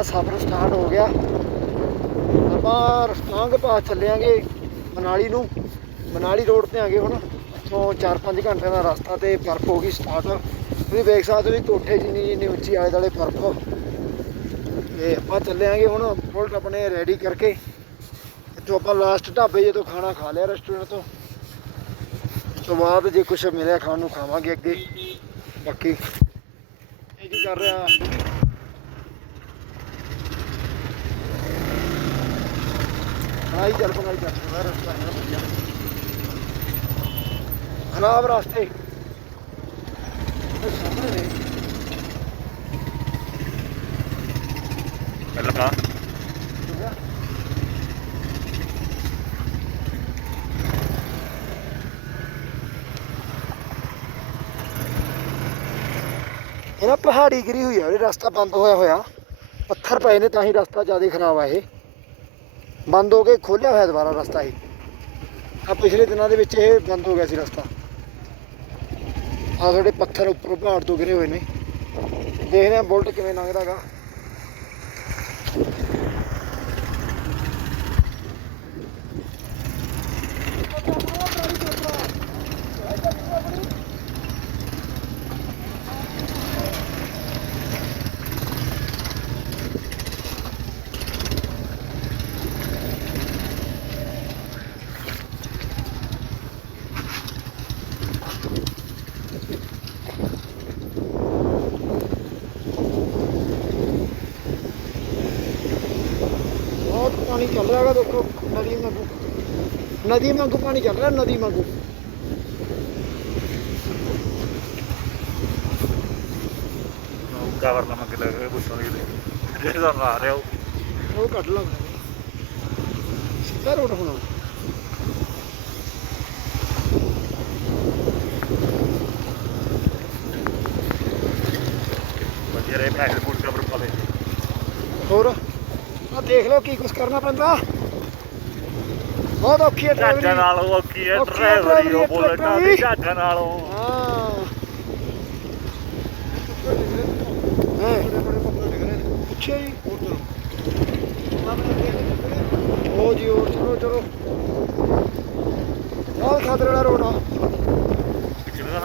ਦਾ ਸਫ਼ਰ ਸਟਾਰਟ ਹੋ ਗਿਆ। ਆਪਾਂ ਰਸਤਾਂਗ ਪਾਸ ਚੱਲਿਆਂਗੇ ਮਨਾਲੀ ਨੂੰ। ਮਨਾਲੀ ਰੋਡ ਤੇ ਆਗੇ ਹੁਣ। ਇੱਥੋਂ 4-5 ਘੰਟਿਆਂ ਦਾ ਰਸਤਾ ਤੇ ਬਰਫ਼ ਹੋ ਗਈ ਸਟਾਰਟ ਤੁਸੀਂ ਵੇਖ ਸਕਦੇ ਹੋ ਵੀ ਕੋਠੇ ਜਿੰਨੀ ਜਿੰਨੀ ਉੱਚੀ ਆਲੇ ਦੁਆਲੇ ਬਰਫ਼। ਤੇ ਆਪਾਂ ਚੱਲਿਆਂਗੇ ਹੁਣ ਬੁਲਟ ਆਪਣੇ ਰੈਡੀ ਕਰਕੇ। ਇੱਥੋਂ ਆਪਾਂ ਲਾਸਟ ਢਾਬੇ ਜੇ ਤੋਂ ਖਾਣਾ ਖਾ ਲਿਆ ਰੈਸਟੋਰੈਂਟ ਤੋਂ। ਤੋਂ ਬਾਅਦ ਜੇ ਕੁਝ ਮਿਲਿਆ ਖਾਣ ਨੂੰ ਖਾਵਾਂਗੇ ਅੱਗੇ। ਬਾਕੀ, ਇਹ ਕੀ ਕਰ ਰਿਹਾ? ਆਈ ਚੱਲ ਪੰਗਾਈ ਚੱਲ। ਖਰਾਬ ਰਸਤੇ। ਇਹ ਸਾਹਮਣੇ ਨੇ ਲਗਾ ਇਹ ਨਾ ਪਹਾੜੀ ਗਿਰੀ ਹੋਈ ਆ ਇਹ ਰਸਤਾ ਬੰਦ ਹੋਇਆ ਹੋਇਆ। ਪੱਥਰ ਪਏ ਨੇ ਤਾਂ ਹੀ ਰਸਤਾ ਜ਼ਿਆਦਾ ਖਰਾਬ ਆ ਇਹ। ਬੰਦ ਹੋ ਕੇ ਖੋਲਿਆ ਹੋਇਆ ਦੁਬਾਰਾ ਰਸਤਾ ਇਹ। ਆ ਪਿਛਲੇ ਦਿਨਾਂ ਦੇ ਵਿੱਚ ਇਹ ਬੰਦ ਹੋ ਗਿਆ ਸੀ ਰਸਤਾ। ਆ ਤੁਹਾਡੇ ਪੱਥਰ ਉੱਪਰ ਪਹਾੜ ਤੋਂ ਗਿਰੇ ਹੋਏ ਨੇ। ਦੇਖਦੇ ਆ ਬੁਲਟ ਕਿਵੇਂ ਲੰਘਦਾਗਾ ਬਹੁਤ ਪਾਣੀ ਚੱਲ ਰਿਹਾ ਹੈਗਾ ਦੇਖੋ ਨਦੀ ਵਾਂਗੂ। ਨਦੀ ਵਾਂਗੂ ਪਾਣੀ ਚੱਲ ਰਿਹਾ ਨਦੀ ਵਾਂਗੂ। ਕਵਰ ਲਾ ਮੱਕ ਲੱਗ ਰਿਹਾ ਬੁੱਸਾਂ ਦੇ ਜਿਹੜਾ ਆ ਰਿਹਾ ਉਹ। ਉਹ ਕੱਢ ਲਾਂਗੇ। ਸਿੱਧਾ ਰੋਡ ਹੋਣਾ ਵਧੀਆ ਰਹੇ ਭੈਣ ਦੇ ਬੁੱਟ ਕਵਰ ਪਾ ਲੈ ਹੋਰ ਆ ਦੇਖ ਕੀ ਕੁਛ ਕਰਨਾ ਪੈਂਦਾ? ਬਹੁਤ ਔਖੀ ਹੈ ਡਰਾਈਵਰੀ ਨਾਲ ਉਹ ਕੀ ਹੈ? ਔਖੀ ਹੈ ਡਰਾਈਵਰੀ ਉਹ ਡਰਾਈਵਰੀ, ਬੁਲਟਾਂ ਦੀ ਝਾਟਾ ਨਾਲੋਂ। ਹਾਂ। ਹੈ। ਅੱਛਾ ਜੀ। ਉਹ ਜੀ ਹੋਰ ਚਲੋ ਚਲੋ। ਬਹੁਤ ਖਤਰੇ ਵਾਲਾ ਰੋਡ ਆ। ਪਿੱਛੇ ਦਾ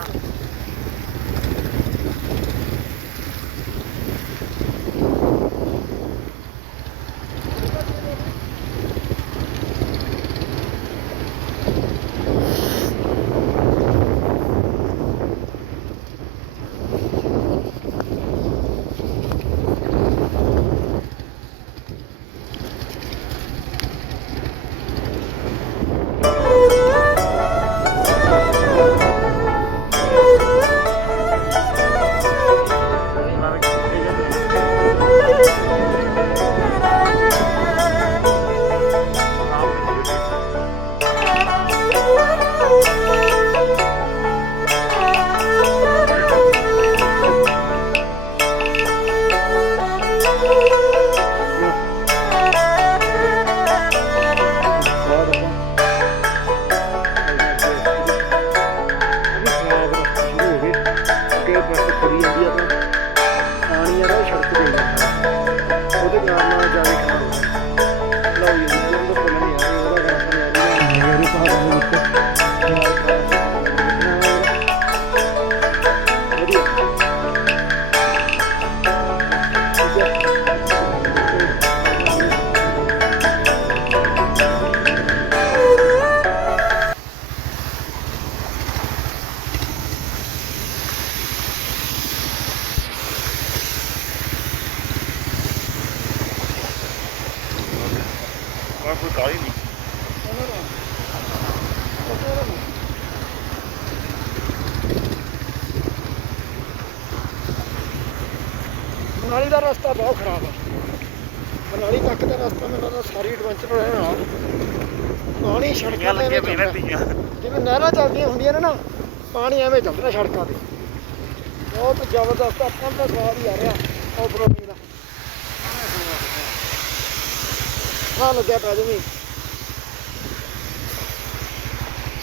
ਕੋਈ ਕੋਈ ਕਾਲੀ ਨਹੀਂ ਮਨਾਲੀ ਦਾ ਰਸਤਾ ਬਹੁਤ ਖਰਾਬ ਆ ਮਨਾਲੀ ਤੱਕ ਦਾ ਰਸਤਾ ਮੈਨੂੰ ਲੱਗਦਾ ਸਾਰੀ ਐਡਵੈਂਚਰ ਰਹਿਣ ਵਾਲਾ ਪਾਣੀ ਟੀਆਂ ਸੜਕਾਂ ਤੇ ਲੱਗੀਆਂ ਐਵੇਂ ਪਈਆਂ ਚੱਲਦਾ। ਤੀਆਂ ਜਿਵੇਂ ਨਹਿਰਾਂ ਚੱਲਦੀਆਂ ਹੁੰਦੀਆਂ ਨੇ ਨਾ ਪਾਣੀ ਐਵੇਂ ਚੱਲਦਾ ਸੜਕਾਂ ਤੇ ਬਹੁਤ ਜ਼ਬਰਦਸਤ ਆਪਾਂ ਨੂੰ ਤਾਂ ਸਵਾਦ ਹੀ ਆ ਰਿਹਾ ਆਫ ਰੋਡਿੰਗ ਆ ਲੱਗਿਆ ਪੈ ਜਮੀ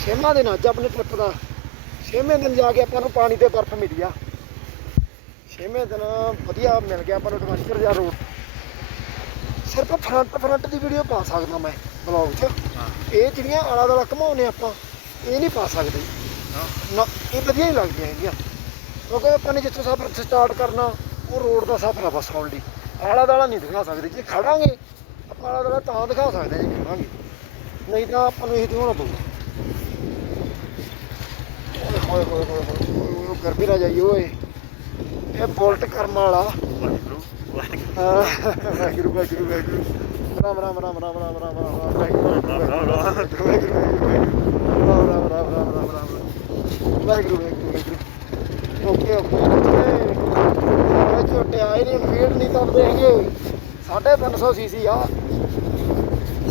ਛੇਵਾਂ ਦਿਨ ਅੱਜ ਆਪਣੇ ਟ੍ਰਿਪ ਦਾ। ਛੇਵੇਂ ਦਿਨ ਜਾ ਕੇ ਆਪਾਂ ਨੂੰ ਪਾਣੀ ਤੇ ਬਰਫ਼ ਮਿਲੀ ਆ। ਛੇਵੇਂ ਦਿਨ ਵਧੀਆ ਮਿਲ ਗਿਆ ਆਪਾਂ ਨੂੰ ਐਡਵੈਂਚਰ ਜਾਂ ਰੋਡ ਸਿਰਫ ਫਰੰਟ ਫਰੰਟ ਦੀ ਵੀਡੀਓ ਪਾ ਸਕਦਾ ਮੈਂ ਬਲੌਗ 'ਚ। ਹਾਂ। ਇਹ ਜਿਹੜੀਆਂ ਆਲਾ ਦਾਲਾ ਘਮਾਉਨੇ ਆਪਾਂ ਇਹ ਨਹੀਂ ਪਾ ਸਕਦੇ। ਹਾਂ। ਨਾ ਇਹ ਵਧੀਆ ਨਹੀਂ ਲੱਗਦੀਆਂ ਹੈਗੀਆਂ। ਕਿਉਂਕਿ ਆਪਾਂ ਨੇ ਜਿੱਥੋਂ ਸਫ਼ਰ ਸਟਾਰਟ ਕਰਨਾ ਉਹ ਰੋਡ ਦਾ ਸਫ਼ਰ ਆ ਬਸ ਓਨਲੀ ਆਲਾ ਦਾਲਾ ਨਹੀਂ ਦਿਖਾ ਸਕਦੇ। ਜੇ ਖੜਾਂਗੇ ਆਲਾ ਦਲਾ ਤਾਂ ਦਿਖਾ ਸਕਦੇ ਜੀ, ਕਰਾਂਗੇ। ਨਹੀਂ ਤਾਂ ਆਪਾਂ ਨੂੰ ਇਹ ਦਿਖਾਉਣਾ ਪਊਗਾ ਓਏ ਹੋਏ ਗਰਮੀ ਨਾ ਜਾਈ, ਓਏ। ਇਹ ਬੋਲਟ ਕਰਮ ਵਾਲਾ। Waheguru Waheguru Waheguru Ram Ram Ram Ram Ram Ram Ram, Waheguru Waheguru Waheguru Ram Ram Ram Ram Ram Waheguru. Waheguru Waheguru okay okay. ਇਹ ਛੋਟੇ ਆਏ ਨਹੀਂ ਫੀਡ 350 ਸੀਸੀ ਆ।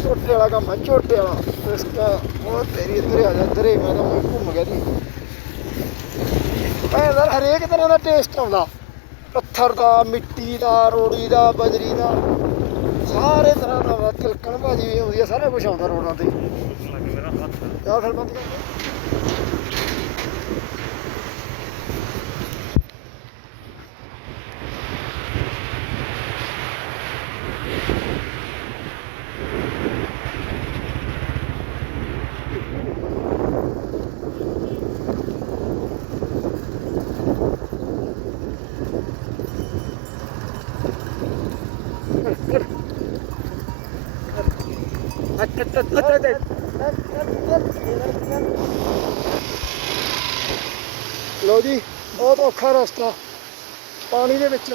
ਛੋਟੇ ਵਾਲਾ ਕੰਮ ਹੈ ਛੋਟੇ ਵਾਲਾ। ਇਸ ਦਾ ਉਹ ਤੇਰੀ ਇੱਧਰ ਆ ਜਾ ਇੱਧਰ ਮੈਂ ਤਾਂ ਊਂ ਘੁੰਮ ਗਿਆ ਦੀ ਭੈਣ ਹਰੇਕ ਤਰ੍ਹਾਂ ਦਾ ਟੇਸਟ ਆਉਂਦਾ। ਪੱਥਰ ਦਾ ਮਿੱਟੀ ਦਾ ਰੋੜੀ ਦਾ ਬਜਰੀ ਦਾ। ਸਾਰੇ ਤਰ੍ਹਾਂ ਦਾ ਤਿਲਕਣ ਭਾਜੀ ਵੀ ਆਉਂਦੀ ਆ ਸਾਰਾ ਕੁਝ ਆਉਂਦਾ ਰੋਡਾਂ ਤੇ। ਜਾ ਫਿਰ ਬੰਦ ਕਰ। ਅੱਛਾ ਅੱਛਾ ਲੋ ਜੀ ਬਹੁਤ ਔਖਾ ਰਸਤਾ ਪਾਣੀ ਦੇ ਵਿੱਚ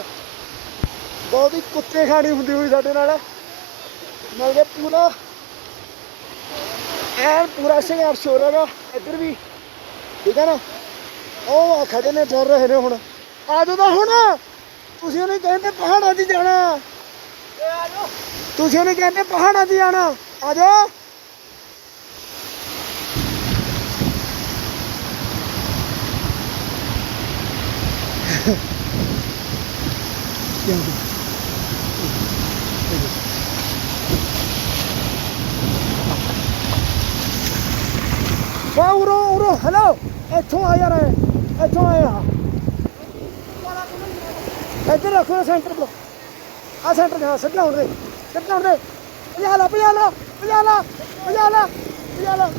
ਬਹੁਤ ਹੀ ਕੁੱਤੇ ਖਾਣੀ ਹੁੰਦੀ ਹੋਈ ਸਾਡੇ ਨਾਲ। ਮਿਲ ਗਿਆ ਪੂਰਾ। ਐਨ ਪੂਰਾ ਸੰਘਰਸ਼ ਹੋ ਰਿਹਾਗਾ ਇੱਧਰ ਵੀ। ਠੀਕ ਹੈ ਨਾ? ਉਹ ਆ ਨੇ, ਡਰ ਰਹੇ ਨੇ ਹੁਣ। ਆ ਤਾਂ ਹੁਣ। ਤੁਸੀਂ ਉਹਨੇ ਕਹਿੰਦੇ ਪਹਾੜਾਂ 'ਚ ਜਾਣਾ। ਤੁਸੀਂ ਉਹਨੇ ਕਹਿੰਦੇ ਪਹਾੜਾਂ 'ਚ ਜਾਣਾ। ਆ ਜਾਓ। ਵਾ ਉਰੋ ਉਰੋ ਹੈਲੋ ਇੱਥੋਂ ਆ ਯਾਰ ਇੱਥੋਂ ਆਇਆ ਇੱਧਰ ਰੱਖੋ ਸੈਂਟਰ ਪਰ ਆ ਸੈਂਟਰ ਦਾ ਸਿੱਧਾ ਹੁਣ ਦੇ ਸਿੱਧਾ ਹੁਣ ਦੇ ਭਜਾ ਲਾ ਭਜਾ ਲਾ ਭਜਾ ਲਾ ਭਜਾ ਲਾ ਭਜਾ ਲਾ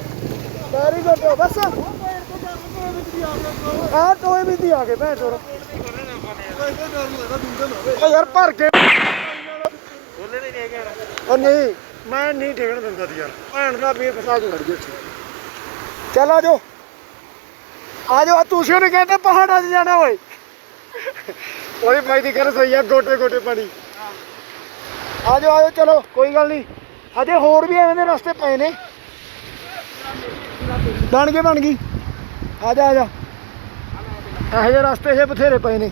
ਵੈਰੀ ਗੁੱਡ ਬਸ ਆ ਟੋਏ ਵੀ ਦੀ ਆ ਗਏ ਭੈਣ ਚੋਰ ਓ ਯਾਰ ਭਰ ਕੇ ਬੋਲੇ ਉਹ ਨਹੀਂ ਮੈਂ ਨਹੀਂ ਡਿੱਗਣ ਦਿੰਦਾ ਸੀ ਯਾਰ ਭੈਣ ਦਾ ਵੀ ਫਸਾ ਕੇ ਖੜ ਗਿਆ ਸੀ ਚੱਲ ਆ ਜਾਓ। ਆ ਜਾਓ ਤੁਸੀਂ ਉਹਨੇ ਕਹਿੰਦੇ ਪਹਾੜਾਂ 'ਚ ਜਾਣਾ ਓਏ। ਉਹਦੀ ਬਾਈ ਦੀ ਗੱਲ ਸਹੀ ਆ ਗੋਟੇ ਗੋਟੇ ਪਾਣੀ। ਆ ਜਾਓ ਆ ਜਾਓ, ਚਲੋ, ਕੋਈ ਗੱਲ ਨਹੀਂ। ਹਜੇ ਹੋਰ ਵੀ ਐਵੇਂ ਦੇ ਰਸਤੇ ਪਏ ਨੇ। ਬਣ ਗਏ, ਬਣ ਗਈ। ਆ ਜਾ ਆ ਜਾ। ਇਹੋ ਜਿਹੇ ਰਸਤੇ ਇਹ ਬਥੇਰੇ ਪਏ ਨੇ।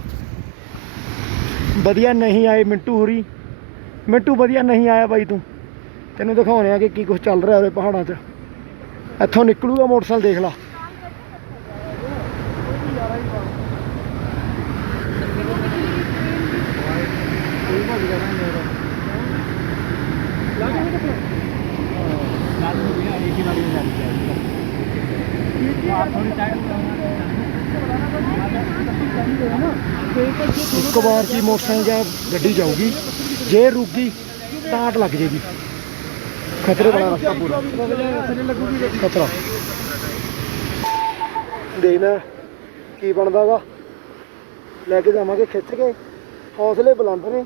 ਵਧੀਆ ਨਹੀਂ ਆਏ ਮਿੰਟੂ ਹੋਰੀ। ਮਿੰਟੂ ਵਧੀਆ ਨਹੀਂ ਆਇਆ ਬਾਈ ਤੂੰ। ਤੈਨੂੰ ਦਿਖਾਉਣੇ ਆ ਕਿ ਕੀ ਕੁਝ ਚੱਲ ਰਿਹਾ ਉਹਦੇ ਪਹਾੜਾਂ 'ਚ। ਇੱਥੋਂ ਨਿਕਲੂਗਾ ਮੋਟਰਸਾਈਕਲ, ਦੇਖ ਲਾ। ਇੱਕ ਵਾਰ ਕੀ ਮੋਟਰਸਾਈਕਲ ਜਾਂ ਗੱਡੀ ਜਾਊਗੀ, ਜੇ ਰੁਕੀ ਟਾਟ ਲੱਗ ਜੇਗੀ। ਖਤਰੇ ਵਾਲਾ ਰਸਤਾ ਪੂਰਾ। ਖਤਰਾ। ਦੇਖਣਾ ਕੀ ਬਣਦਾਗਾ ਲੈ ਕੇ ਜਾਵਾਂਗੇ ਖਿੱਚ ਕੇ। ਹੌਸਲੇ ਬੁਲੰਦ ਨੇ।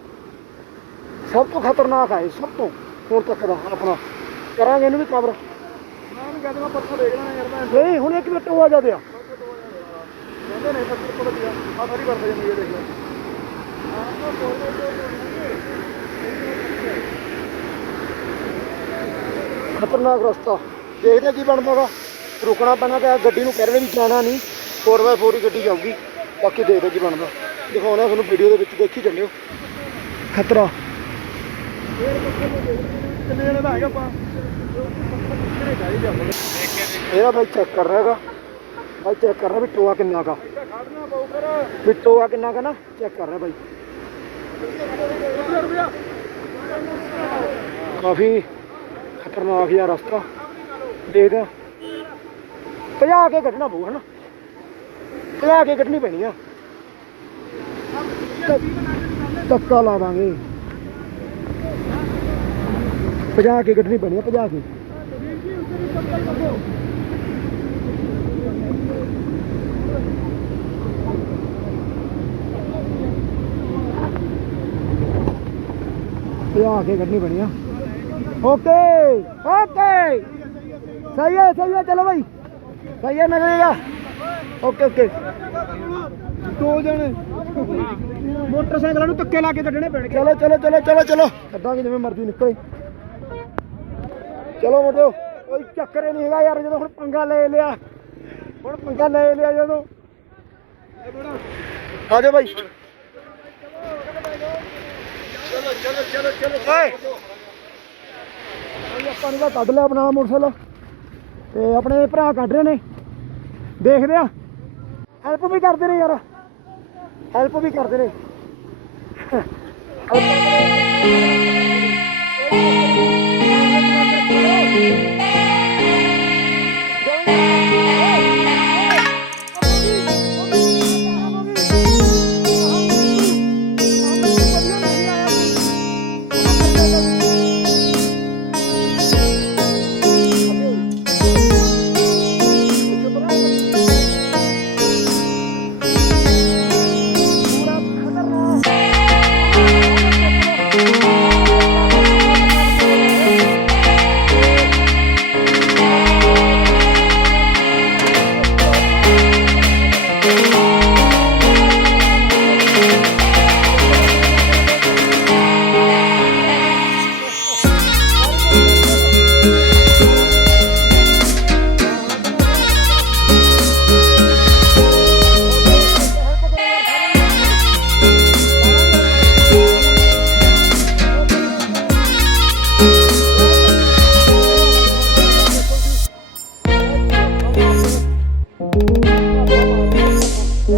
ਸਭ ਤੋਂ ਖਤਰਨਾਕ ਹੈ ਸਭ ਤੋਂ ਹੁਣ ਤੱਕ ਦਾ ਆਪਣਾ। ਕਰਾਂਗੇ ਇਹਨੂੰ ਵੀ ਕਵਰ। ਨਹੀਂ, ਹੁਣ ਇੱਕ ਮਿੰਟ ਉਹ ਆ ਜਾਂਦੇ ਆ ਆ ਸਾਰੀ ਵਰਤ ਜਾਂਦੀ ਹੈ ਦੇਖ ਲੈ ਖਤਰਨਾਕ ਰਸਤਾ ਦੇਖਦੇ ਹਾਂ ਕੀ ਬਣਦਾ ਬਣਦਾਗਾ ਰੁਕਣਾ ਪੈਣਾ ਕਿ ਗੱਡੀ ਨੂੰ ਕਹਿ ਰਹੇ ਵੀ ਜਾਣਾ ਨਹੀਂ। 4x4 ਹੀ ਗੱਡੀ ਜਾਊਗੀ। ਬਾਕੀ ਦੇਖਦੇ ਹਾਂ ਕੀ ਬਣਦਾ। ਦਿਖਾਉਣਾ ਤੁਹਾਨੂੰ ਵੀਡੀਓ ਦੇ ਵਿੱਚ। ਦੇਖੀ ਚੱਲਿਓ ਖਤਰਾ। ਕਿੰਨੇ ਜਣੇ ਦਾ ਹੈਗਾ ਆਪਾਂ ਇਹਦਾ ਬਾਈ ਚੈੱਕ ਕਰ ਰਿਹਾ ਹੈਗਾ। ਬਾਈ ਚੈੱਕ ਕਰ ਰਿਹਾ ਵੀ ਟੋਆ ਕਿੰਨਾ ਕਾ ਵੀ ਟੋਆ ਕਿੰਨਾ ਕਾ ਨਾ। ਚੈੱਕ ਕਰ ਰਿਹਾ ਬਾਈ। ਕਾਫੀ ਖਤਰਨਾਕ ਜਿਹਾ ਰਸਤਾ। ਦੇਖਦੇ ਹਾਂ। ਭਜਾ ਕੇ ਕੱਢਣਾ ਪਊ, ਹਨਾ? ਭਜਾ ਕੇ ਕੱਢਣੀ ਪੈਣੀ ਆ। ਧੱਕਾ ਲਾ ਦਾਂਗੇ। ਭਜਾ ਕੇ ਕੱਢਣੀ ਪੈਣੀ ਆ, ਭਜਾ ਕੇ। ਭਜਾ ਕੇ ਕੱਢਣੀ ਪੈਣੀ ਆ। ਓਕੇ ਓਕੇ ਸਹੀ ਹੈ ਸਹੀ ਹੈ ਚਲੋ ਭਾਈ ਸਹੀ ਹੈ ਨਿਕਲੇਗਾ ਓਕੇ ਓਕੇ ਦੋ ਜਣੇ। ਮੋਟਰਸਾਈਕਲਾਂ ਨੂੰ ਧੱਕੇ ਲਾ ਕੇ ਕੱਢਣੇ ਪੈਣਗੇ। ਚਲੋ ਚਲੋ ਚਲੋ ਚਲੋ ਚਲੋ। ਕੱਢਾਂਗੇ ਜਿਵੇਂ ਮਰਜ਼ੀ ਨਿਕਲੇ। ਚਲੋ ਮੋਟੋ ਕੋਈ ਚੱਕਰ ਨਹੀਂ ਹੈਗਾ ਯਾਰ ਜਦੋਂ ਹੁਣ ਪੰਗਾ ਲੈ ਲਿਆ। ਹੁਣ ਪੰਗਾ ਲੈ ਲਿਆ ਜਦੋਂ। ਆ ਜਾਓ ਭਾਈ ਚਲੋ ਚਲੋ ਚਲੋ ਚਲੋ। ਓਏ। ਆਪਾਂ ਨੇ ਤਾਂ ਕੱਢ ਲਿਆ ਆਪਣਾ ਮੋਟਰਸਾਈਕਲ। ਤੇ ਆਪਣੇ ਭਰਾ ਕੱਢ ਰਹੇ ਨੇ। ਦੇਖਦੇ ਆ। ਹੈਲਪ ਵੀ ਕਰਦੇ ਨੇ ਯਾਰ। ਹੈਲਪ ਵੀ ਕਰਦੇ ਨੇ।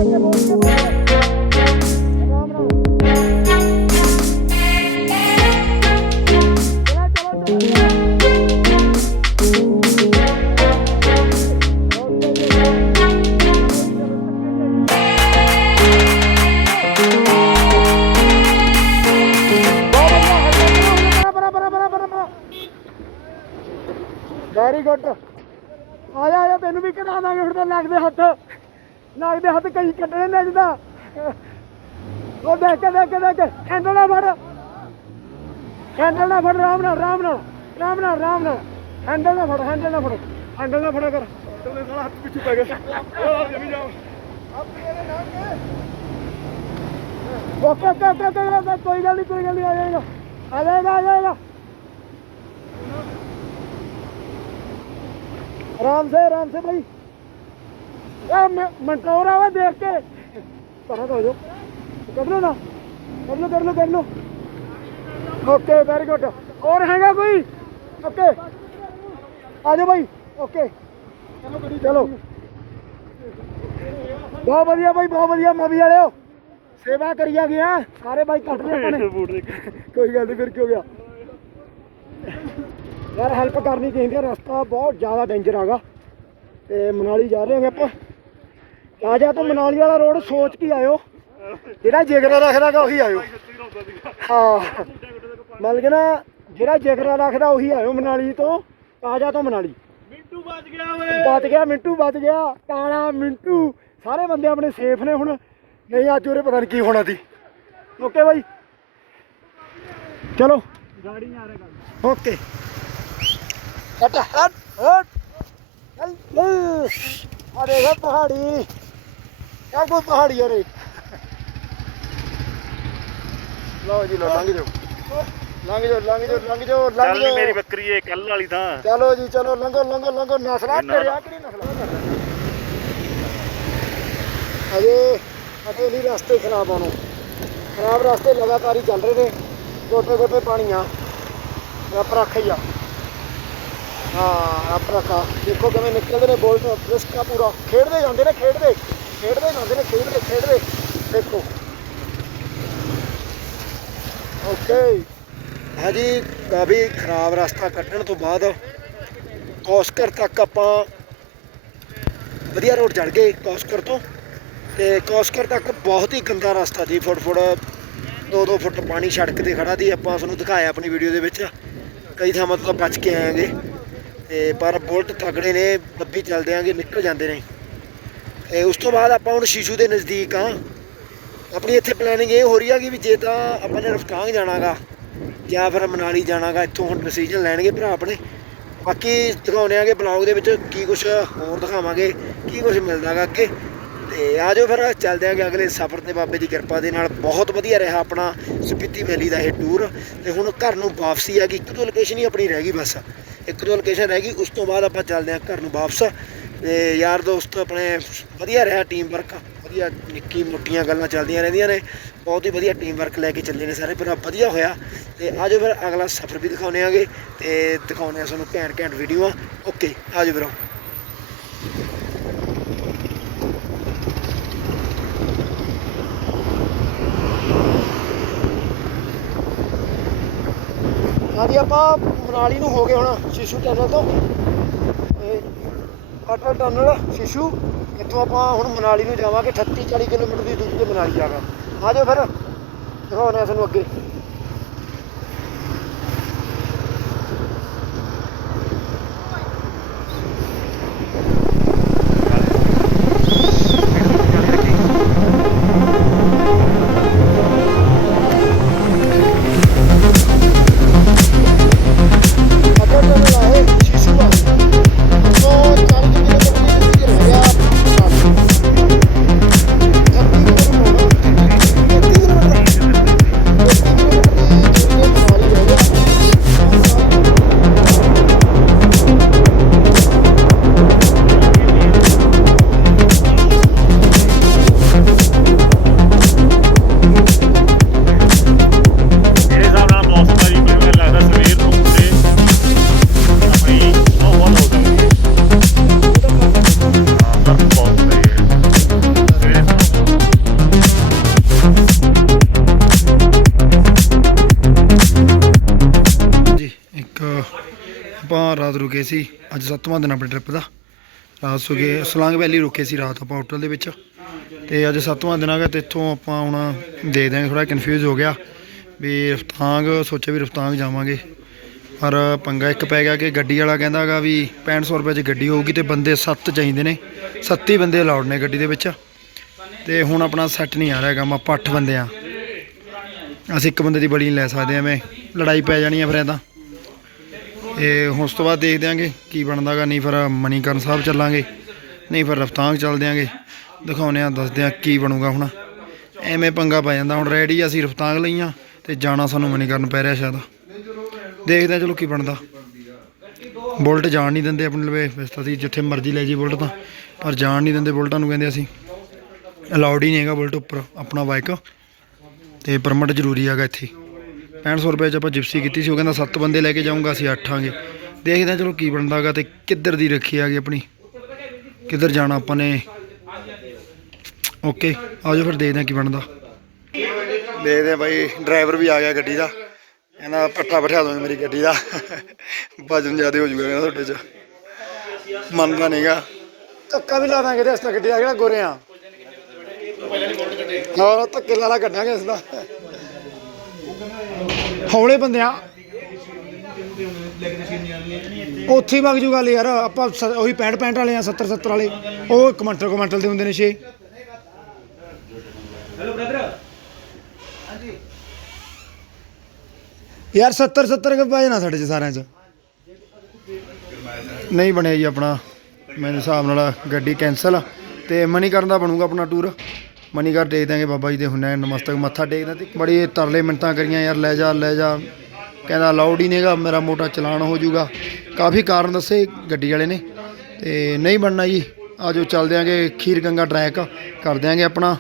ਵੈਰੀ ਹੈਂਡਲ ਨਾ ਫੜ ਰਾਮ ਨਾਲ ਰਾਮ ਨਾਲ ਰਾਮ ਨਾਲ ਰਾਮ ਨਾਲ। ਹੈਂਡਲ ਨਾ ਫੜ ਹੈਂਡਲ ਨਾ ਫੜ ਹੈਂਡਲ ਨਾ ਫੜਾ ਕਰ ਚਲੇ ਸਾਲਾ ਹੱਥ ਪਿੱਛੇ ਪੈ ਗਿਆ। ਉਹ ਜਮੀ ਜਾ okay okay okay okay, okay ਕੋਈ ਗੱਲ ਨਹੀਂ ਕੋਈ ਗੱਲ ਨਹੀਂ ਆ ਜਾਏਗਾ। ਆ ਜਾਏਗਾ ਆ ਜਾਏਗਾ। ਆਰਾਮ ਸੇ ਆਰਾਮ ਸੇ ਭਾਈ। ਇਹ ਮੰਟੋਰ ਆਵਾ ਦੇਖ ਕੇ। ਪਰਾਂ ਹੋ ਜਾਓ। ਕਰ ਲੋ ਨਾ। ਕਰ ਲੋ ਕਰ ਲੋ ਕਰ ਲੋ ਓਕੇ ਵੈਰੀ ਗੁੱਡ ਹੋਰ ਹੈਗਾ ਕੋਈ? ਓਕੇ ਆ ਜਾਓ ਭਾਈ ਓਕੇ ਚਲੋ। ਬਹੁਤ ਵਧੀਆ ਭਾਈ ਬਹੁਤ ਵਧੀਆ ਮਵੀ ਵਾਲਿਓ। ਸੇਵਾ ਕਰੀ ਆ। ਗਿਆ ਸਾਰੇ ਬਾਈ ਕੱਢ ਲਏ ਆਪਾਂ ਨੇ। ਬੂਟ ਦੇ ਕੋਈ ਗੱਲ ਨਹੀਂ ਫਿਰ ਕੀ ਹੋ ਗਿਆ? ਯਾਰ ਹੈਲਪ ਕਰਨੀ ਚਾਹੀਦੀ ਹੈ ਰਸਤਾ ਬਹੁਤ ਜ਼ਿਆਦਾ ਡੇਂਜਰ ਹੈਗਾ ਤੇ ਮਨਾਲੀ ਜਾ ਰਹੇ ਹਾਂ ਆਪਾਂ। ਆ ਜਾ ਤੂੰ ਮਨਾਲੀ ਵਾਲਾ ਰੋਡ ਸੋਚ ਕੇ ਆਇਓ। ਜਿਹੜਾ ਜਿਗਰਾ ਰੱਖਦਾਗਾ ਉਹੀ ਆਇਓ। ਹਾਂ। ਮੰਨ ਕੇ ਨਾ ਜਿਹੜਾ ਜਿਗਰਾ ਰੱਖਦਾ ਉਹੀ ਆਇਓ ਮਨਾਲੀ ਤੋਂ ਆ ਜਾ ਤੋਂ ਮਨਾਲੀ। ਮਿੰਟੂ ਬਚ ਗਿਆ ਓਏ। ਬਚ ਗਿਆ ਮਿੰਟੂ ਬਚ ਗਿਆ ਕਾਲਾ ਮਿੰਟੂ। ਸਾਰੇ ਬੰਦੇ ਆਪਣੇ ਸੇਫ ਨੇ ਹੁਣ ਨਹੀਂ ਅੱਜ ਉਰੇ ਪਤਾ ਨਹੀਂ ਕੀ ਹੋਣਾ ਸੀ। ਓਕੇ ਬਾਈ। ਚਲੋ। ਗਾੜੀ ਆ ਰਿਹਾ ਓਕੇ। ਹਟ ਹਟ ਹਟ। ਚੱਲ। ਆ ਦੇਖ ਪਹਾੜੀ। ਆ ਕੋਈ ਪਹਾੜੀ ਆ ਰੇ ਲਓ ਜੀ ਲਓ ਲੰਘ ਜਾਓ। ਲੰਘ ਜਾਓ ਲੰਘ ਜਾਓ ਲੰਘ ਜਾਓ ਲੰਘ ਚੱਲ ਨੀ ਮੇਰੀ ਜਾਓ ਬੱਕਰੀ ਏ ਕੱਲ ਵਾਲੀ ਤਾਂ। ਚਲੋ ਜੀ ਚਲੋ ਲੰਘੋ ਲੰਘੋ ਲੰਘੋ। ਨਸਲਾ ਇਹ ਨਾ- ਤੇਰੇ ਆ ਕਿਹੜੀ ਨਸਲਾ? ਅਜੇ ਅਜੇ ਨਹੀਂ ਰਸਤੇ ਖਰਾਬ ਰਸਤੇ ਲਗਾਤਾਰ ਹੀ ਚੱਲ ਰਹੇ ਨੇ। ਗੋਟੇ ਗੋਟੇ ਪਾਣੀ ਆ ਰੱਬ ਰੱਖਿਆ ਹੀ ਆ। ਹਾਂ ਰੱਬ ਰੱਖਾ। ਦੇਖੋ ਕਿਵੇਂ ਨਿਕਲਦੇ ਨੇ ਬੋਲਟ ਰਿਸਕ ਪੂਰਾ। ਖੇਡਦੇ ਜਾਂਦੇ ਨੇ ਖੇਡਦੇ। ਖੇਡਦੇ ਜਾਂਦੇ ਨੇ ਖੇਡਦੇ ਖੇਡਦੇ। ਦੇਖੋ। ਓਕੇ। ਹਾਂਜੀ, ਕਾਫੀ ਖਰਾਬ ਰਸਤਾ ਕੱਢਣ ਤੋਂ ਬਾਅਦ ਕੌਸਕਰ ਤੱਕ ਆਪਾਂ ਵਧੀਆ ਰੋਡ ਚੜ ਗਏ ਕੌਸਕਰ ਤੋਂ ਤੇ ਕੌਸਕਰ ਤੱਕ ਬਹੁਤ ਹੀ ਗੰਦਾ ਰਸਤਾ ਜੀ ਫੁੱਟ ਫੁੱਟ 2-2 ਫੁੱਟ ਪਾਣੀ ਸੜਕ ਤੇ ਖੜਾ ਸੀ। ਆਪਾਂ ਤੁਹਾਨੂੰ ਦਿਖਾਇਆ ਆਪਣੀ ਵੀਡੀਓ ਦੇ ਵਿੱਚ। ਕਈ ਥਾਵਾਂ ਤੋਂ ਤਾਂ ਬਚ ਕੇ ਆਏਗੇ ਤੇ ਪਰ ਬੁਲਟ ਤਗੜੇ ਨੇ ਲੱਭੀ ਚੱਲਦੇ ਆਂਗੇ, ਨਿਕਲ ਜਾਂਦੇ ਨੇ। ਤੇ ਉਸ ਤੋਂ ਬਾਅਦ ਆਪਾਂ ਹੁਣ ਸ਼ੀਸ਼ੂ ਦੇ ਨਜ਼ਦੀਕ ਆ। ਆਪਣੀ ਇੱਥੇ ਪਲੈਨਿੰਗ ਇਹ ਹੋ ਰਹੀ ਆ ਕਿ ਵੀ ਜੇ ਤਾਂ ਆਪਾਂ ਨੇ ਰਫਤਾਂਗ ਜਾਣਾਗਾ ਜਾਂ ਫਿਰ ਮਨਾਲੀ ਜਾਣਾਗਾ, ਇੱਥੋਂ ਹੁਣ ਡਿਸੀਜਨ ਲੈਣਗੇ ਭਰਾ ਆਪਣੇ। ਬਾਕੀ ਦਿਖਾਉਂਦੇ ਆਂਗੇ ਬਲੌਗ ਦੇ ਵਿੱਚ ਕੀ ਕੁਝ ਹੋਰ ਦਿਖਾਵਾਂਗੇ, ਕੀ ਕੁਝ ਮਿਲਦਾਗਾ ਅੱਗੇ। ਤੇ ਆਜੋ ਫਿਰ, ਚੱਲਦੇ ਆਂਗੇ ਅਗਲੇ ਸਫ਼ਰ ਤੇ ਬਾਬੇ ਦੀ ਕਿਰਪਾ ਦੇ ਨਾਲ। ਬਹੁਤ ਵਧੀਆ ਰਿਹਾ ਆਪਣਾ ਸਪੀਤੀ ਵੈਲੀ ਦਾ ਇਹ ਟੂਰ ਤੇ ਹੁਣ ਘਰ ਨੂੰ ਵਾਪਸੀ ਆ ਗਈ। ਇੱਕ ਦੋ ਲੋਕੇਸ਼ਨ ਹੀ ਆਪਣੀ ਰਹਿ ਗਈ ਬਸ। ਇੱਕ ਦੋ ਲੋਕੇਸ਼ਨ ਰਹਿ ਗਈ, ਉਸ ਤੋਂ ਬਾਅਦ ਆਪਾਂ ਚੱਲਦੇ ਆਂ ਘਰ ਨੂੰ ਵਾਪਸ। ਤੇ ਯਾਰ ਦੋਸਤ, ਆਪਣੇ ਵਧੀਆ ਰਿਹਾ ਟੀਮ ਵਰਕ ਵਧੀਆ ਨਿੱਕੀ ਮੋਟੀਆਂ ਗੱਲਾਂ ਚੱਲਦੀਆਂ ਰਹਿੰਦੀਆਂ ਨੇ, ਬਹੁਤ ਹੀ ਵਧੀਆ ਟੀਮ ਵਰਕ ਲੈ ਕੇ ਚੱਲੇ ਨੇ ਸਾਰੇ ਪਰ ਵਧੀਆ ਹੋਇਆ। ਤੇ ਆਜੋ ਫਿਰ, ਅਗਲਾ ਸਫ਼ਰ ਵੀ ਦਿਖਾਉਣੇ ਆਗੇ ਤੇ ਦਿਖਾਉਣੇ ਆ ਤੁਹਾਨੂੰ ਘੈਂਟ ਘੈਂਟ ਵੀਡੀਓ ਓਕੇ ਆਜੋ ਵੀਰੋ। ਹਾਂਜੀ, ਆਪਾਂ ਮਨਾਲੀ ਨੂੰ ਹੋ ਗਏ ਹੁਣ ਸ਼ਿਸ਼ੂ ਟਨਲ ਤੋਂ। ਤੇ ਅਟਲ ਟਨਲ ਸ਼ਿਸ਼ੂ। ਇੱਥੋਂ ਆਪਾਂ ਹੁਣ ਮਨਾਲੀ ਨੂੰ ਜਾਵਾਂਗੇ, 38 40 ਕਿਲੋਮੀਟਰ ਦੀ ਦੂਰੀ ਤੇ ਮਨਾਲੀ ਜਾਗਾ ਆ ਜਾਓ ਫਿਰ ਦਿਖਾਉਂਦੇ ਆ ਤੁਹਾਨੂੰ ਅੱਗੇ। ਸੀ, ਅੱਜ ਸੱਤਵਾਂ ਦਿਨ ਆਪਣੇ ਟ੍ਰਿਪ ਦਾ। ਰਾਤ ਸੁਗੇ ਸਲਾਂਗ ਵੈਲੀ ਰੁਕੇ ਸੀ ਰਾਤ ਆਪਾਂ ਹੋਟਲ ਦੇ ਵਿੱਚ। ਤੇ ਅੱਜ ਸੱਤਵਾਂ ਦਿਨ ਆ ਗਿਆ ਤੇ ਇੱਥੋਂ ਆਪਾਂ ਹੁਣ ਦੇ ਦਿਆਂਗੇ ਥੋੜਾ ਕਨਫਿਊਜ਼ ਹੋ ਗਿਆ ਵੀ ਰਫਤਾਂਗ, ਸੋਚਿਆ ਵੀ ਰਫਤਾਂਗ ਜਾਵਾਂਗੇ। ਪਰ ਪੰਗਾ ਇੱਕ ਪੈ ਗਿਆ ਕਿ ਗੱਡੀ ਵਾਲਾ ਕਹਿੰਦਾਗਾ ਵੀ 6500 ਰੁਪਏ 'ਚ ਗੱਡੀ ਹੋਊਗੀ ਤੇ ਬੰਦੇ 7 ਚਾਹੀਦੇ ਨੇ। 37 ਬੰਦੇ ਅਲਾਉਡ ਨੇ ਗੱਡੀ ਦੇ ਵਿੱਚ। ਤੇ ਹੁਣ ਆਪਣਾ ਸੈੱਟ ਨਹੀਂ ਆ ਰਿਹਾ ਕੰਮ, ਆਪਾਂ 8 ਬੰਦੇ ਆ। ਅਸੀਂ ਇੱਕ ਬੰਦੇ ਦੀ ਬੜੀ ਨਹੀਂ ਲੈ ਸਕਦੇ ਐਵੇਂ। ਲੜਾਈ ਪੈ ਜਾਣੀ ਆ ਫਿਰ ਐਦਾਂ ਇਹ ਹੁਣ ਉਸ ਤੋਂ ਬਾਅਦ ਦੇਖਦੇ ਆਂਗੇ ਕੀ ਬਣਦਾਗਾ, ਨਹੀਂ ਫਿਰ ਮਨੀਕਰਨ ਸਾਹਿਬ ਚੱਲਾਂਗੇ, ਨਹੀਂ ਫਿਰ ਰਫਤਾਂਗ ਚੱਲਦੇ ਆਂਗੇ। ਦਿਖਾਉਂਦੇ ਆ, ਦੱਸਦੇ ਆ ਕੀ ਬਣੂਗਾ ਹੁਣ। ਐਵੇਂ ਪੰਗਾ ਪੈ ਜਾਂਦਾ, ਹੁਣ ਰੈਡੀ ਅਸੀਂ ਰਫਤਾਂਗ ਲਈਆਂ ਤੇ ਜਾਣਾ ਸਾਨੂੰ ਮਨੀਕਰਨ ਪੈ ਰਿਹਾ ਸ਼ਾਇਦ। ਦੇਖਦੇ ਆ ਚਲੋ ਕੀ ਬਣਦਾ। ਬੁਲਟ ਜਾਣ ਨਹੀਂ ਦਿੰਦੇ ਆਪਣੇ ਲਵੇ, ਵੈਸੇ ਤਾਂ ਅਸੀਂ ਜਿੱਥੇ ਮਰਜ਼ੀ ਲੈ ਜੀ ਬੁਲਟ ਤਾਂ, ਪਰ ਜਾਣ ਨਹੀਂ ਦਿੰਦੇ ਬੁਲਟਾਂ ਨੂੰ ਕਹਿੰਦੇ ਅਸੀਂ। ਅਲਾਉਡ ਹੀ ਨਹੀਂ ਹੈਗਾ ਬੁਲਟ ਉੱਪਰ, ਆਪਣਾ ਬਾਈਕ ਤੇ ਪਰਮਿਟ ਜ਼ਰੂਰੀ ਹੈਗਾ ਇੱਥੇ। 6500 ਰੁਪਏ ਚ ਆਪਾਂ ਜਿਪਸੀ ਕੀਤੀ ਸੀ, ਉਹ ਕਹਿੰਦਾ 7 ਬੰਦੇ ਲੈ ਕੇ ਜਾਊਂਗਾ, ਅਸੀਂ 8 ਆਂਗੇ। ਦੇਖਦੇ ਹਾਂ ਚਲੋ ਕੀ ਬਣਦਾਗਾ ਤੇ ਕਿੱਧਰ ਦੀ ਰੱਖੀ ਆ ਗਈ ਆਪਣੀ। ਕਿੱਧਰ ਜਾਣਾ ਆਪਾਂ ਨੇ। ਓਕੇ, ਆਜੋ ਫਿਰ ਦੇਖਦੇ ਹਾਂ ਕੀ ਬਣਦਾ। ਦੇਖਦੇ ਹਾਂ ਬਾਈ, ਡਰਾਈਵਰ ਵੀ ਆ ਗਿਆ ਗੱਡੀ ਦਾ। ਕਹਿੰਦਾ ਪੱਠਾ ਬਿਠਾ ਦੋਗੇ ਮੇਰੀ ਗੱਡੀ ਦਾ। ਵਜਨ ਜ਼ਿਆਦਾ ਹੋ ਜੂਗਾ ਕਹਿੰਦਾ ਤੁਹਾਡੇ ਚ। ਮੰਨਦਾ ਨਹੀਂਗਾ। ਧੱਕਾ ਵੀ ਲਾ ਦਾਂਗੇ ਰਸਤਾ ਗੱਡੀ ਦਾ ਕਿਹੜਾ ਗੋਰੇ ਆ ਹਾਂ, ਧੱਕੇ ਲਾ ਕੱਢਾਂਗੇ ਇਸ ਦਾ। ਹੌਲੇ ਬੰਦਿਆਂ। ਉੱਥੇ ਵਗ ਜੂ ਗੱਲ ਯਾਰ ਆਪਾਂ ਸ- ਉਹੀ 65 65 ਵਾਲੇ ਆ 70 70 ਵਾਲੇ। ਉਹ ਕਮੰਟਲ ਕਮੰਟਲ ਦੇ ਹੁੰਦੇ ਨੇ 6 ਯਾਰ 70 70 ਕੇ ਪਾਏ ਨਾ ਸਾਡੇ ਚ ਸਾਰਿਆਂ ਚ। ਨਹੀਂ ਬਣਿਆ ਜੀ ਆਪਣਾ। ਮੇਰੇ ਹਿਸਾਬ ਨਾਲ ਗੱਡੀ ਕੈਨਸਲ ਤੇ ਮਨੀਕਰਨ ਦਾ ਬਣੂਗਾ ਆਪਣਾ ਟੂਰ ਮਨੀਕਰ ਦੇ ਦਾਂਗੇ ਬਾਬਾ ਜੀ ਦੇ ਹੁੰਨੇ ਨਮਸਤਕ, ਮੱਥਾ ਟੇਕਦਾ ਤੇ ਬੜੀ ਤਰਲੇ ਮਿੰਤਾਂ ਕਰੀਆਂ ਯਾਰ, ਲੈ ਜਾ ਲੈ ਜਾ। ਕਹਿੰਦਾ ਲਾਊਡ ਹੀ ਨਹੀਂਗਾ, ਮੇਰਾ ਮੋਟਾ ਚਲਾਨ ਹੋ ਜਾਊਗਾ। ਕਾਫੀ ਕਾਰਨ ਦੱਸੇ ਗੱਡੀ ਵਾਲੇ ਨੇ। ਤੇ ਨਹੀਂ ਬਣਨਾ ਜੀ ਆਜੋ ਚੱਲ ਦਿਆਂਗੇ ਖੀਰ ਗੰਗਾ ਟਰੈਕ ਕਰ ਦਿਆਂਗੇ ਆਪਣਾ।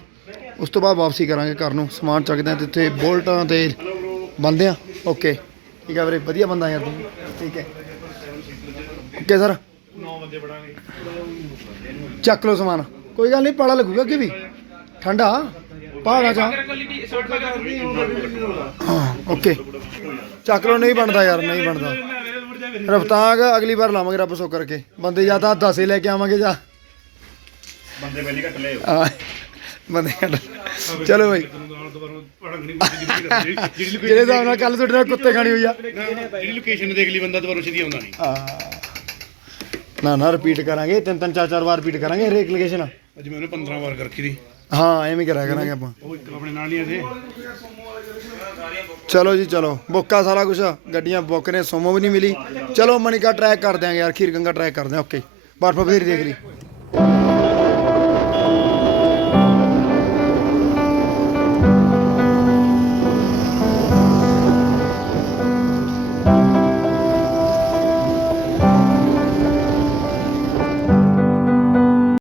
ਉਸ ਤੋਂ ਬਾਅਦ ਵਾਪਸੀ ਕਰਾਂਗੇ ਘਰ ਨੂੰ, ਸਮਾਨ ਚੱਕਦੇ ਆਂ ਤੇ ਇੱਥੇ ਬੋਲਟਾਂ ਤੇ ਬੰਦੇ ਆ। ਓਕੇ। ਠੀਕ ਆ ਵੀਰੇ, ਵਧੀਆ ਬੰਦਾ ਯਾਰ ਤੂੰ। ਠੀਕ ਹੈ। Okay sir. 9 ਵਜੇ ਬੜਾਂਗੇ ਚੱਕ ਲਓ ਸਮਾਨ। ਕੋਈ ਗੱਲ ਨਹੀਂ, ਪਾਲਾ ਲੱਗੂਗਾ ਅੱਗੇ ਵੀ। ਠੰਡਾ? ਪਹਾੜਾਂ ਚ ਓਕੇ ਚੱਕ ਨਹੀਂ ਬਣਦਾ ਯਾਰ ਨਹੀਂ ਬਣਦਾ। ਰਫਤਾਂਗ ਅਗਲੀ ਵਾਰ ਲਾਵਾਂਗੇ ਰੱਬ ਸੋ ਕਰਕੇ। ਬੰਦੇ ਜਾਂ ਤਾਂ ਦਸੇ ਲੈ ਕੇ ਆਵਾਂਗੇ ਜਾਂ। ਬੰਦੇ ਪਹਿਲੀ ਘੱਟ ਲਏ ਆ, ਬੰਦੇ ਘੱਟ। ਚਲੋ ਬਾਈ। ਜਿਹੜੇ ਹਿਸਾਬ ਨਾਲ ਕੱਲ ਤੁਹਾਡੇ ਨਾਲ ਕੁੱਤੇ ਖਾਣੀ ਹੋਈ ਆ। ਜਿਹੜੀ ਲੋਕੇਸ਼ਨ ਦੇਖ ਲਈ ਬੰਦਾ ਦੁਬਾਰਾ ਸਿੱਧੀ ਆਉਂਦਾ ਨਹੀਂ। ਨਾ ਨਾ ਰਿਪੀਟ ਕਰਾਂਗੇ। ਤਿੰਨ ਤਿੰਨ ਚਾਰ ਚਾਰ ਵਾਰ ਰਿਪੀਟ ਕਰਾਂਗੇ ਹਰੇਕ ਲੋਕੇਸ਼ਨ ਅੱਜ ਮੈਂ ਉਹਨੇ 15 ਵਾਰ ਕਰ ਰੱਖੀ ਦੀ। ਹਾਂ ਐਵੇਂ ਕਰਿਆ ਕਰਾਂਗੇ ਆਪਾਂ। ਉਹ ਇੱਕ ਆਪਣੇ ਨਾਲ ਨਹੀਂ ਆਦੇ ਚਲੋ ਜੀ ਚਲੋ। ਬੁੱਕਾ ਸਾਰਾ ਕੁਝ ਗੱਡੀਆਂ ਬੁੱਕ ਨੇ ਸੋਮੋ ਵੀ ਨਹੀਂ ਮਿਲੀ। ਚਲੋ ਮਣੀਕਾ ਟਰੈਕ ਕਰ ਦਿਆਂਗੇ ਯਾਰ ਖੀਰ ਗੰਗਾ ਟਰੈਕ ਕਰ ਦਿਆਂ ਓਕੇ ਬਰਫ ਬਥੇਰੀ ਦੇਖ ਲਈ।